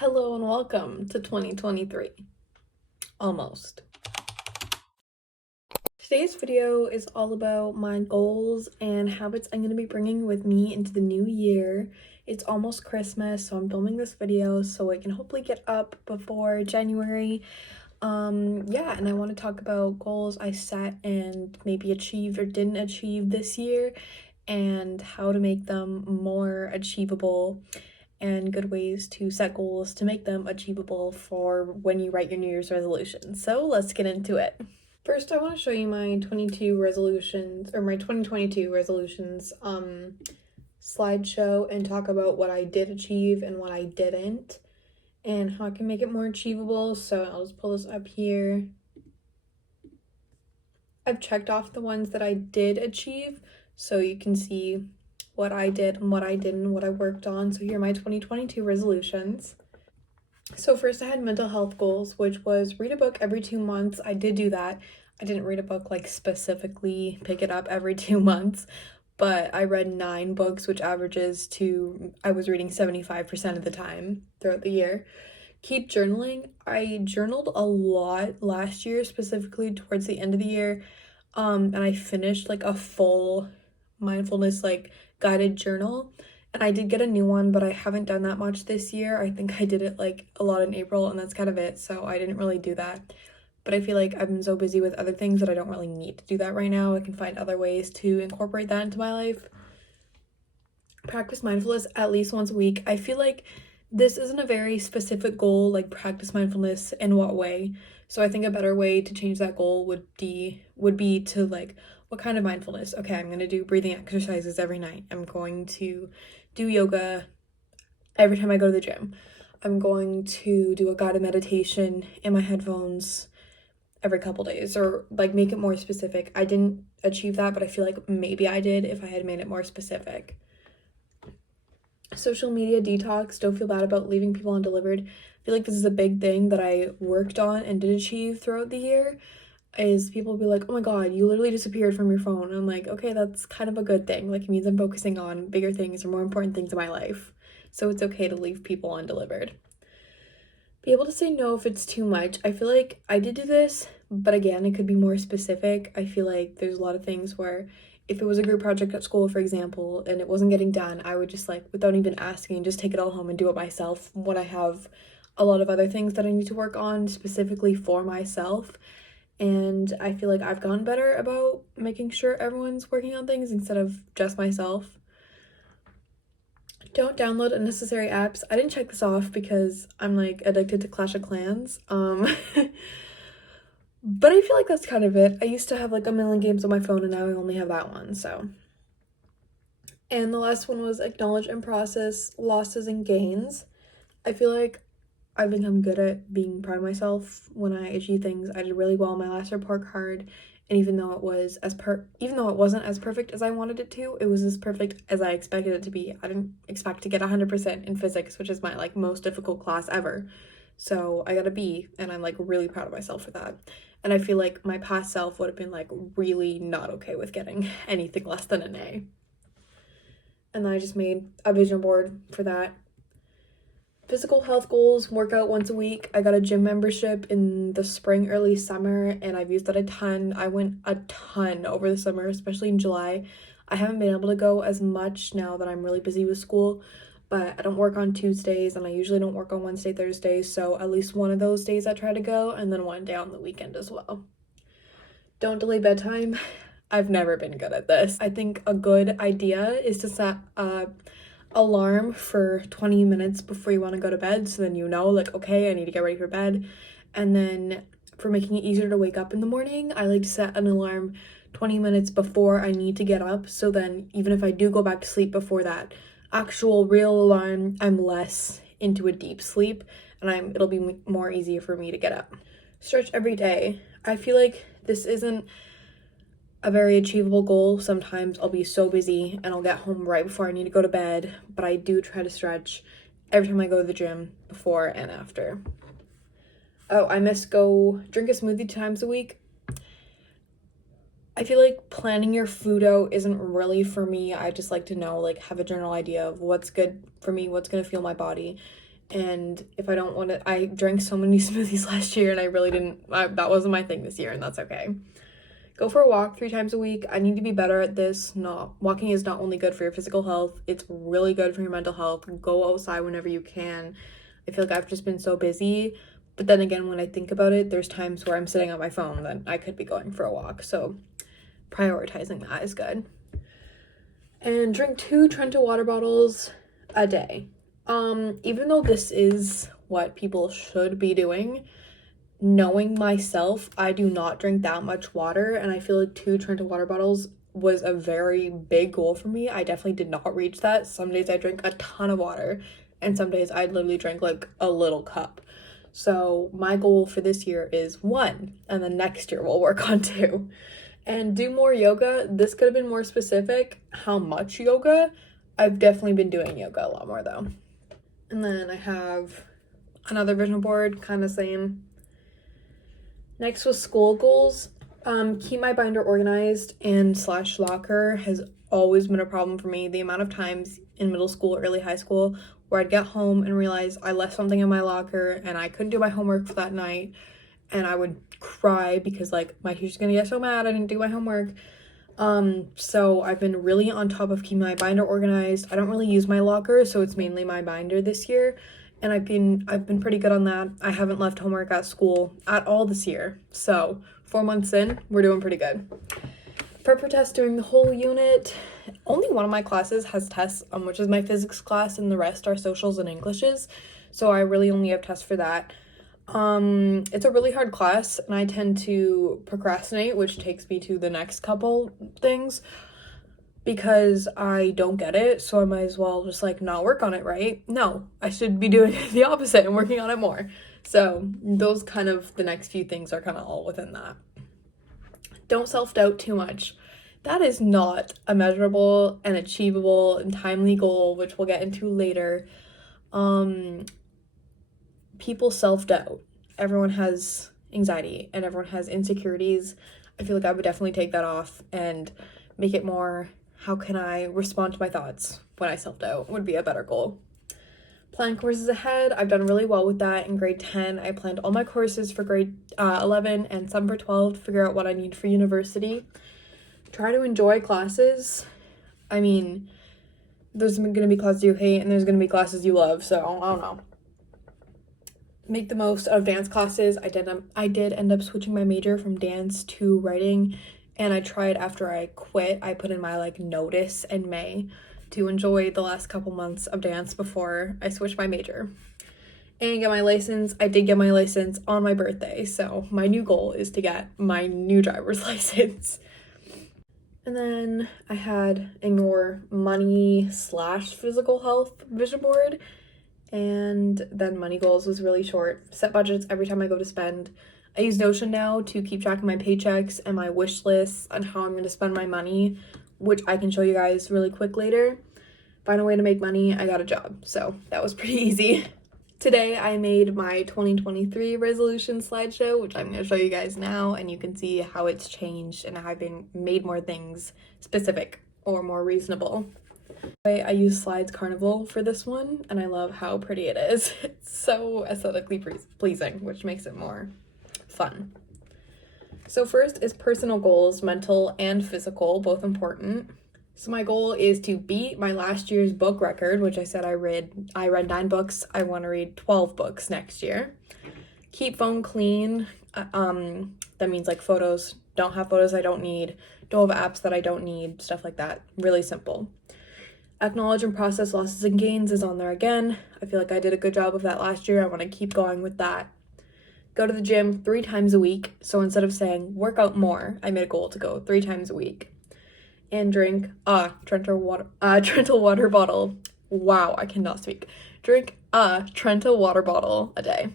Hello and welcome to 2023. Almost. Today's video is all about my goals and habits I'm going to be bringing with me into the new year. It's almost Christmas, so I'm filming this video so it can hopefully get up before January. And I want to talk about goals I set and maybe achieved or didn't achieve this year and how to make them more achievable and good ways to set goals to make them achievable for when you write your New Year's resolutions. So let's get into it. First, I want to show you my 2022 resolutions slideshow and talk about what I did achieve and what I didn't and how I can make it more achievable. So I'll just pull this up here. I've checked off the ones that I did achieve so you can see what I did and what I didn't, what I worked on. So here are my 2022 resolutions. So first I had mental health goals, which was read a book every 2 months. I did do that. I didn't read a book like specifically pick it up every 2 months, but I read 9 books, which averages to I was reading 75% of the time throughout the year. Keep journaling. I journaled a lot last year, specifically towards the end of the year. And I finished like a full mindfulness guided journal, and I did get a new one, but I haven't done that much this year. I think I did it like a lot in April, and that's kind of it, so I didn't really do that. But I feel like I've been so busy with other things that I don't really need to do that right now. I can find other ways to incorporate that into my life. Practice mindfulness at least once a week. I feel like this isn't a very specific goal, like practice mindfulness in what way. So I think a better way to change that goal would be to like, what kind of mindfulness? Okay, I'm going to do breathing exercises every night. I'm going to do yoga every time I go to the gym. I'm going to do a guided meditation in my headphones every couple days, or like make it more specific. I didn't achieve that, but I feel like maybe I did if I had made it more specific. Social media detox. Don't feel bad about leaving people undelivered. I feel like this is a big thing that I worked on and did achieve throughout the year. Is people be like, oh my god, you literally disappeared from your phone. And I'm like, okay, that's kind of a good thing. Like, it means I'm focusing on bigger things or more important things in my life. So it's okay to leave people undelivered. Be able to say no if it's too much. I feel like I did do this, but again, it could be more specific. I feel like there's a lot of things where if it was a group project at school, for example, and it wasn't getting done, I would just like, without even asking, just take it all home and do it myself when I have a lot of other things that I need to work on specifically for myself. And I feel like I've gotten better about making sure everyone's working on things instead of just myself. Don't download unnecessary apps. I didn't check this off because I'm like addicted to Clash of Clans. But I feel like that's kind of it. I used to have like a million games on my phone and now I only have that one, so. And the last one was acknowledge and process losses and gains. I feel like I've become good at being proud of myself when I achieve things. I did really well on my last report card, and even though it wasn't as perfect as I wanted it to, it was as perfect as I expected it to be. I didn't expect to get 100% in physics, which is my like most difficult class ever. So I got a B, and I'm like really proud of myself for that. And I feel like my past self would have been like really not okay with getting anything less than an A. And then I just made a vision board for that. Physical health goals, work out once a week. I got a gym membership in the spring, early summer, and I've used that a ton. I went a ton over the summer, especially in July. I haven't been able to go as much now that I'm really busy with school, but I don't work on Tuesdays, and I usually don't work on Wednesday, Thursdays, so at least one of those days I try to go, and then one day on the weekend as well. Don't delay bedtime. I've never been good at this. I think a good idea is to set a alarm for 20 minutes before you want to go to bed, so then you know like, okay, I need to get ready for bed. And then for making it easier to wake up in the morning, I like to set an alarm 20 minutes before I need to get up, so then even if I do go back to sleep before that actual real alarm, I'm less into a deep sleep and it'll be more easier for me to get up. Stretch every day. I feel like this isn't a very achievable goal. Sometimes I'll be so busy and I'll get home right before I need to go to bed, but I do try to stretch every time I go to the gym, before and after. Oh, I must go drink a smoothie 2 times a week. I feel like planning your food out isn't really for me. I just like to know, like, have a general idea of what's good for me, what's gonna fuel my body, And if I don't want to, I drank so many smoothies last year and I really didn't, that wasn't my thing this year, and that's okay. Go for a walk 3 times a week. I need to be better at this. Walking is not only good for your physical health, it's really good for your mental health. Go outside whenever you can. I feel like I've just been so busy. But then again, when I think about it, there's times where I'm sitting on my phone that I could be going for a walk. So prioritizing that is good. And drink 2 Trenta water bottles a day. Even though this is what people should be doing, knowing myself, I do not drink that much water, and I feel like 2 Trenta water bottles was a very big goal for me. I definitely did not reach that. Some days I drink a ton of water, and some days I'd literally drink like a little cup. So my goal for this year is 1, and then next year we'll work on 2. And do more yoga. This could have been more specific. How much yoga? I've definitely been doing yoga a lot more though. And then I have another vision board, kind of same. Next was school goals. Keep my binder organized and / locker has always been a problem for me. The amount of times in middle school, early high school, where I'd get home and realize I left something in my locker and I couldn't do my homework for that night, and I would cry because like my teacher's gonna get so mad I didn't do my homework. So I've been really on top of keeping my binder organized. I don't really use my locker, so it's mainly my binder this year, and I've been pretty good on that. I haven't left homework at school at all this year, so 4 months in, we're doing pretty good. Prep test doing the whole unit. Only one of my classes has tests, which is my physics class, and the rest are socials and Englishes, so I really only have tests for that. It's a really hard class, and I tend to procrastinate, which takes me to the next couple things because I don't get it, so I might as well just like not work on it, right? No, I should be doing the opposite and working on it more. So those kind of, the next few things are kind of all within that. Don't self-doubt too much. That is not a measurable and achievable and timely goal, which we'll get into later. People self-doubt. Everyone has anxiety and everyone has insecurities. I feel like I would definitely take that off and make it more, how can I respond to my thoughts when I self-doubt would be a better goal. Plan courses ahead. I've done really well with that in grade 10. I planned all my courses for grade 11 and some for 12 to figure out what I need for university. Try to enjoy classes. I mean, there's going to be classes you hate and there's going to be classes you love, so I don't know. Make the most of dance classes. I did end up switching my major from dance to writing, and I tried after I quit. I put in my like notice in May to enjoy the last couple months of dance before I switched my major and get my license. I did get my license on my birthday, so my new goal is to get my new driver's license. And then I had a more money / physical health vision board. And then money goals was really short. Set budgets every time I go to spend. I use Notion now to keep track of my paychecks and my wish lists on how I'm going to spend my money, which I can show you guys really quick later. Find a way to make money. I got a job, so that was pretty easy. Today I made my 2023 resolution slideshow, which I'm going to show you guys now, and you can see how it's changed and how I've made more things specific or more reasonable. I use Slides Carnival for this one, and I love how pretty it is. It's so aesthetically pleasing, which makes it more fun. So first is personal goals, mental and physical, both important. So my goal is to beat my last year's book record, which I said I read 9 books. I want to read 12 books next year. Keep phone clean. That means like photos. Don't have photos I don't need. Don't have apps that I don't need. Stuff like that. Really simple. Acknowledge and process losses and gains is on there again. I feel like I did a good job of that last year. I want to keep going with that. Go to the gym 3 times a week. So instead of saying work out more, I made a goal to go 3 times a week. And drink Trenta water bottle. Wow, I cannot speak. Drink a Trenta water bottle a day.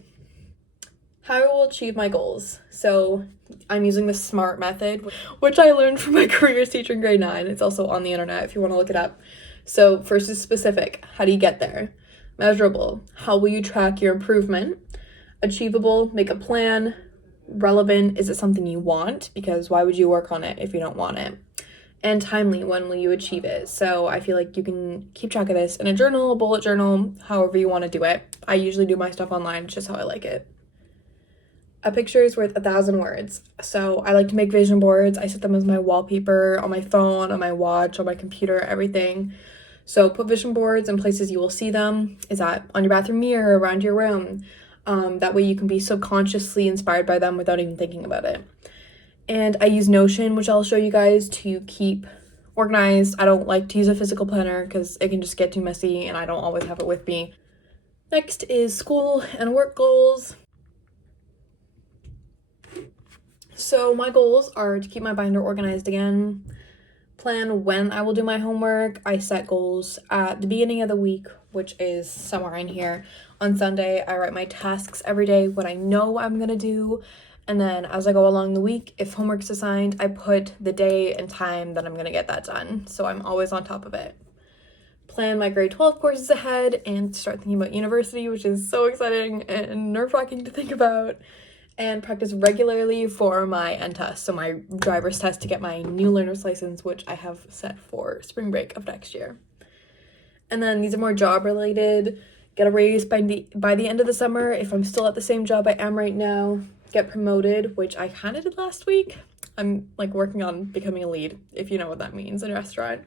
How I will achieve my goals. So I'm using the SMART method, which I learned from my careers teacher in grade 9. It's also on the internet if you want to look it up. So first is specific. How do you get there? Measurable. How will you track your improvement? Achievable. Make a plan. Relevant. Is it something you want? Because why would you work on it if you don't want it? and timely, when will you achieve it. So I feel like you can keep track of this in a journal, a bullet journal, however you want to do it. I usually do my stuff online, it's just how I like it. A picture is worth 1,000 words. So I like to make vision boards. I set them as my wallpaper on my phone, on my watch, on my computer, everything. So put vision boards in places you will see them. Is that on your bathroom mirror, around your room? That way you can be subconsciously inspired by them without even thinking about it. And I use Notion, which I'll show you guys, to keep organized. I don't like to use a physical planner because it can just get too messy and I don't always have it with me. Next is school and work goals. So my goals are to keep my binder organized again, plan when I will do my homework. I set goals at the beginning of the week, which is somewhere in here. On Sunday, I write my tasks every day, what I know I'm gonna do, and then as I go along the week, if homework's assigned, I put the day and time that I'm gonna get that done, so I'm always on top of it. Plan my grade 12 courses ahead and start thinking about university, which is so exciting and nerve-wracking to think about. And practice regularly for my NTEST, so my driver's test to get my new learner's license, which I have set for spring break of next year. And then these are more job related. Get a raise by the end of the summer if I'm still at the same job I am right now. Get promoted, which I kind of did last week. I'm like working on becoming a lead, if you know what that means in a restaurant.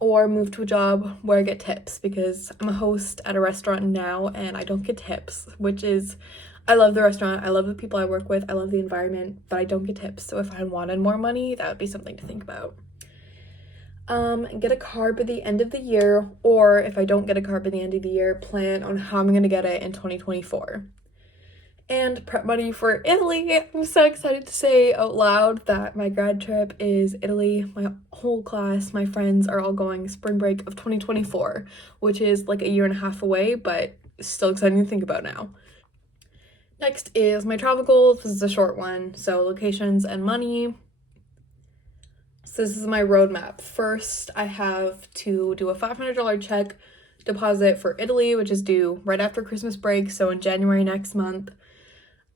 Or move to a job where I get tips, because I'm a host at a restaurant now and I don't get tips, which is, I love the restaurant, I love the people I work with, I love the environment, but I don't get tips. So if I wanted more money, that would be something to think about. Get a car by the end of the year, or if I don't get a car by the end of the year, plan on how I'm going to get it in 2024. And prep money for Italy. I'm so excited to say out loud that my grad trip is Italy. My whole class, my friends are all going spring break of 2024, which is like a year and a half away, but still exciting to think about now. Next is my travel goals. This is a short one. So locations and money. So this is my roadmap. First, I have to do a $500 check deposit for Italy, which is due right after Christmas break, so in January next month.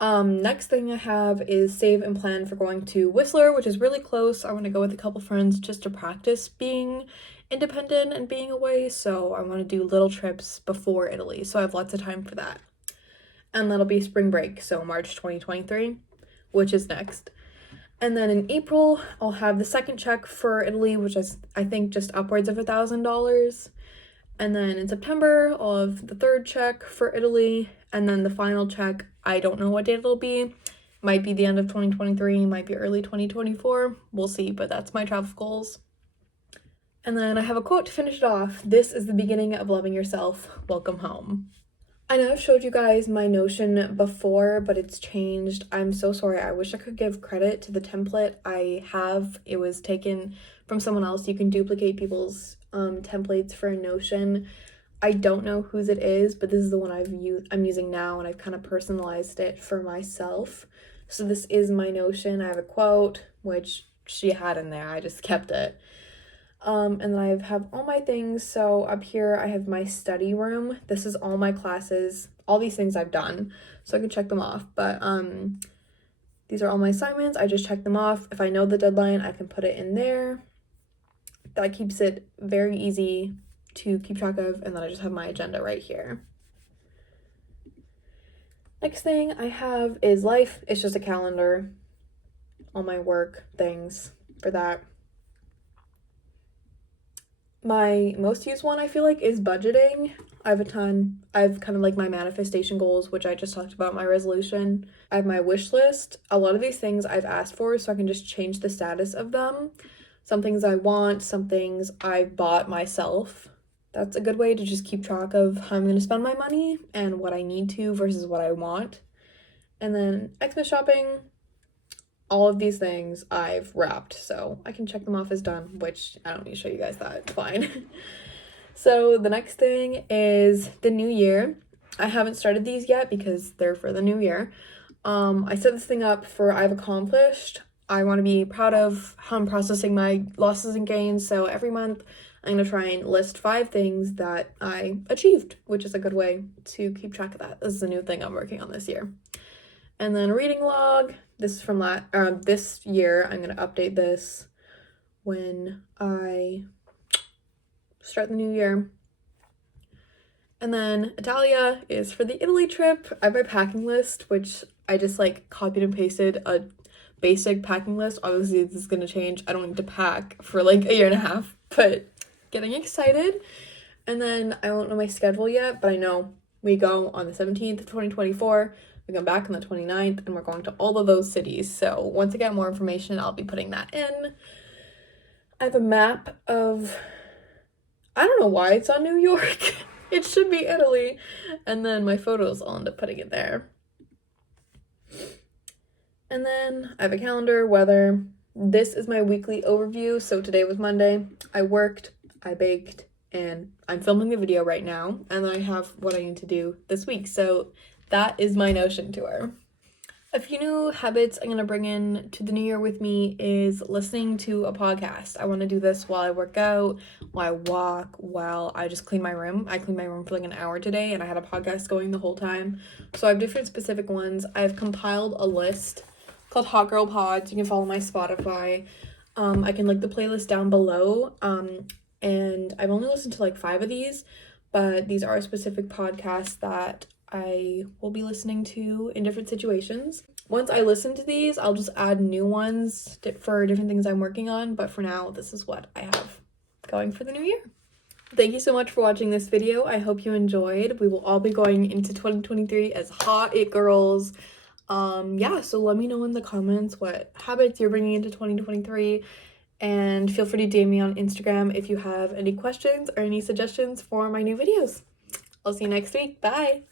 Next thing I have is save and plan for going to Whistler, which is really close. I want to go with a couple friends just to practice being independent and being away, so I want to do little trips before Italy, so I have lots of time for that. And that'll be spring break, so March 2023, which is next. And then in April, I'll have the second check for Italy, which is, I think, just upwards of $1,000. And then in September, I'll have the third check for Italy. And then the final check, I don't know what date it'll be. Might be the end of 2023, might be early 2024. We'll see, but that's my travel goals. And then I have a quote to finish it off. This is the beginning of loving yourself. Welcome home. I know I've showed you guys my Notion before, but it's changed. I'm so sorry. I wish I could give credit to the template I have. It was taken from someone else. You can duplicate people's templates for Notion. I don't know whose it is, but this is the one I'm using now, and I've kind of personalized it for myself. So this is my Notion. I have a quote, which she had in there. I just kept it. And then I have all my things. So up here I have my study room. This is all my classes, all these things I've done, so I can check them off. But these are all my assignments. I just check them off. If I know the deadline, I can put it in there. That keeps it very easy to keep track of. And then I just have my agenda right here. Next thing I have is life. It's just a calendar, all my work things for that. My most used one, I feel like, is budgeting. I have a ton. I have kind of like my manifestation goals, which I just talked about, my resolution. I have my wish list. A lot of these things I've asked for, so I can just change the status of them. Some things I want, some things I bought myself. That's a good way to just keep track of how I'm going to spend my money and what I need to versus what I want. And then Xmas shopping. All of these things I've wrapped, so I can check them off as done, which I don't need to show you guys that, it's fine. So the next thing is the new year. I haven't started these yet because they're for the new year. I set this thing up for I've accomplished. I want to be proud of how I'm processing my losses and gains, so every month I'm going to try and list 5 things that I achieved, which is a good way to keep track of that. This is a new thing I'm working on this year. And then reading log. This is from this year. I'm going to update this when I start the new year. And then Italia is for the Italy trip. I have my packing list, which I just like copied and pasted a basic packing list. Obviously, this is gonna change. I don't need to pack for like a year and a half, but getting excited. And then I don't know my schedule yet, but I know we go on the 17th of 2024. We come back on the 29th, and we're going to all of those cities. So once I get more information, I'll be putting that in. I have a map of, I don't know why it's on New York. It should be Italy. And then my photos, I'll end up putting it there. And then I have a calendar, weather. This is my weekly overview. So today was Monday. I worked, I baked, and I'm filming the video right now. And then I have what I need to do this week. So that is my Notion tour. A few new habits I'm going to bring in to the new year with me is listening to a podcast. I want to do this while I work out, while I walk, while I just clean my room. I cleaned my room for like an hour today and I had a podcast going the whole time. So I have different specific ones. I've compiled a list called Hot Girl Pods. You can follow my Spotify. I can link the playlist down below. And I've only listened to like 5 of these, but these are specific podcasts that I will be listening to in different situations. Once I listen to these, I'll just add new ones for different things I'm working on, but for now, this is what I have going for the new year. Thank you so much for watching this video. I hope you enjoyed. We will all be going into 2023 as hot it girls. Yeah, so let me know in the comments what habits you're bringing into 2023, and feel free to DM me on Instagram if you have any questions or any suggestions for my new videos. I'll see you next week. Bye!